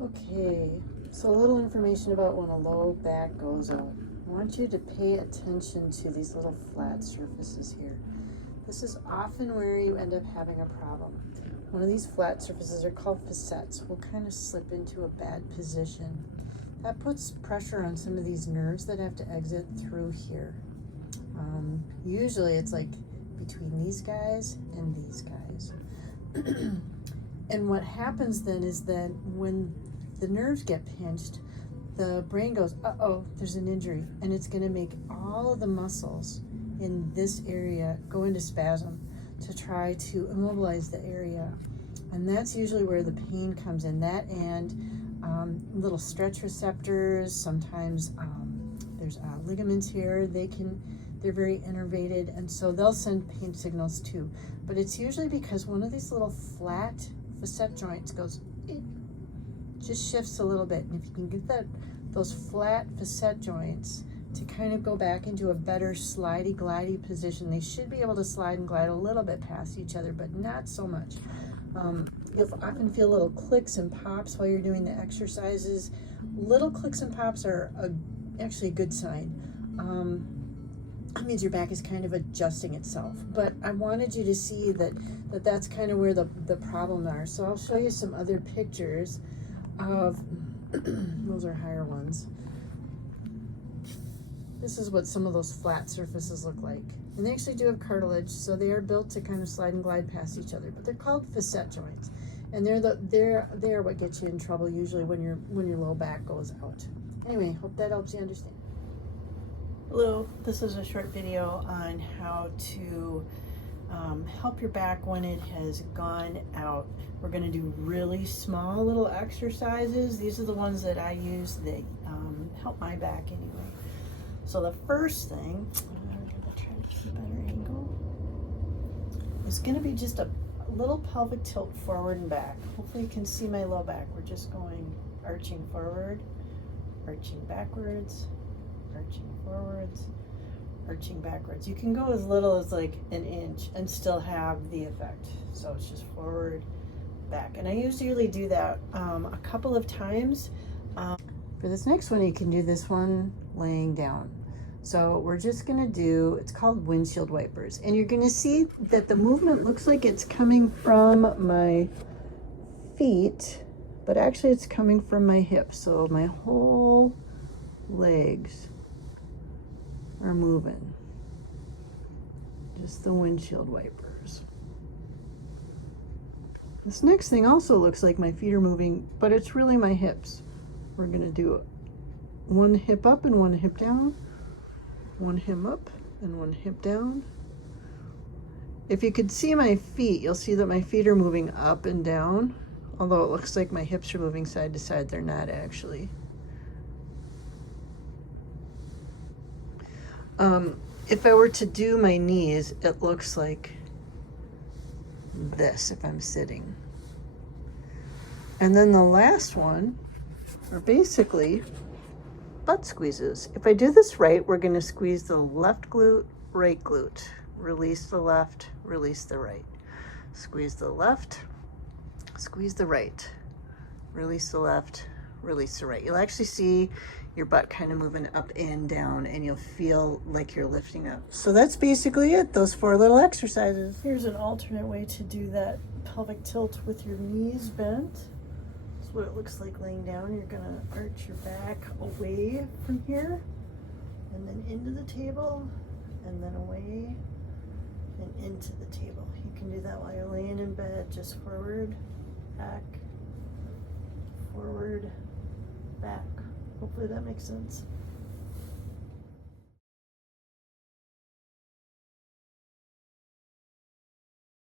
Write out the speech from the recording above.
Okay, so a little information about when a low back goes out. I want you to pay attention to these little flat surfaces here. This is often where you end up having a problem. One of these flat surfaces are called facets. Will kind of slip into a bad position. That puts pressure on some of these nerves that have to exit through here. Usually it's like between these guys and these guys. And what happens then is that when the nerves get pinched, the brain goes, uh-oh, there's an injury, and it's going to make all of the muscles in this area go into spasm to try to immobilize the area. And that's usually where the pain comes in. That and little stretch receptors. Sometimes there's ligaments here. They're very innervated, and so they'll send pain signals too. But it's usually because one of these little flat facet joints goes, just shifts a little bit. And if you can get those flat facet joints to kind of go back into a better slidey glidey position, they should be able to slide and glide a little bit past each other, but not so much. You'll often feel little clicks and pops while you're doing the exercises. Little clicks and pops are actually a good sign. That means your back is kind of adjusting itself. But I wanted you to see that's kind of where the problem are. So I'll show you some other pictures of, those are higher ones. This is what some of those flat surfaces look like. And they actually do have cartilage, so they are built to kind of slide and glide past each other. But they're called facet joints. And they're what gets you in trouble usually when your low back goes out. Anyway, hope that helps you understand. Hello, this is a short video on how to help your back when it has gone out. We're going to do really small little exercises. These are the ones that I use that help my back anyway. So the first thing, I'm going to try to keep a better angle, is going to be just a little pelvic tilt forward and back. Hopefully you can see my low back. We're just going arching forward, arching backwards, arching forwards, arching backwards. You can go as little as like an inch and still have the effect. So it's just forward, back. And I usually do that a couple of times. For this next one, you can do this one laying down. So we're just gonna do, it's called windshield wipers. And you're gonna see that the movement looks like it's coming from my feet, but actually it's coming from my hips. So my whole legs are moving. Just the windshield wipers. This next thing also looks like my feet are moving, but it's really my hips. We're gonna do one hip up and one hip down, one hip up and one hip down. If you could see my feet, you'll see that my feet are moving up and down. Although it looks like my hips are moving side to side, they're not actually. If I were to do my knees, it looks like this if I'm sitting. And then the last one are basically butt squeezes. If I do this right, we're going to squeeze the left glute, right glute. Release the left, release the right. Squeeze the left, squeeze the right. Release the left, release the right. You'll actually see your butt kind of moving up and down, and you'll feel like you're lifting up. So that's basically it, those 4 little exercises. Here's an alternate way to do that pelvic tilt with your knees bent. That's what it looks like laying down. You're gonna arch your back away from here, and then into the table, and then away, and into the table. You can do that while you're laying in bed, just forward, back, forward, back. Hopefully that makes sense.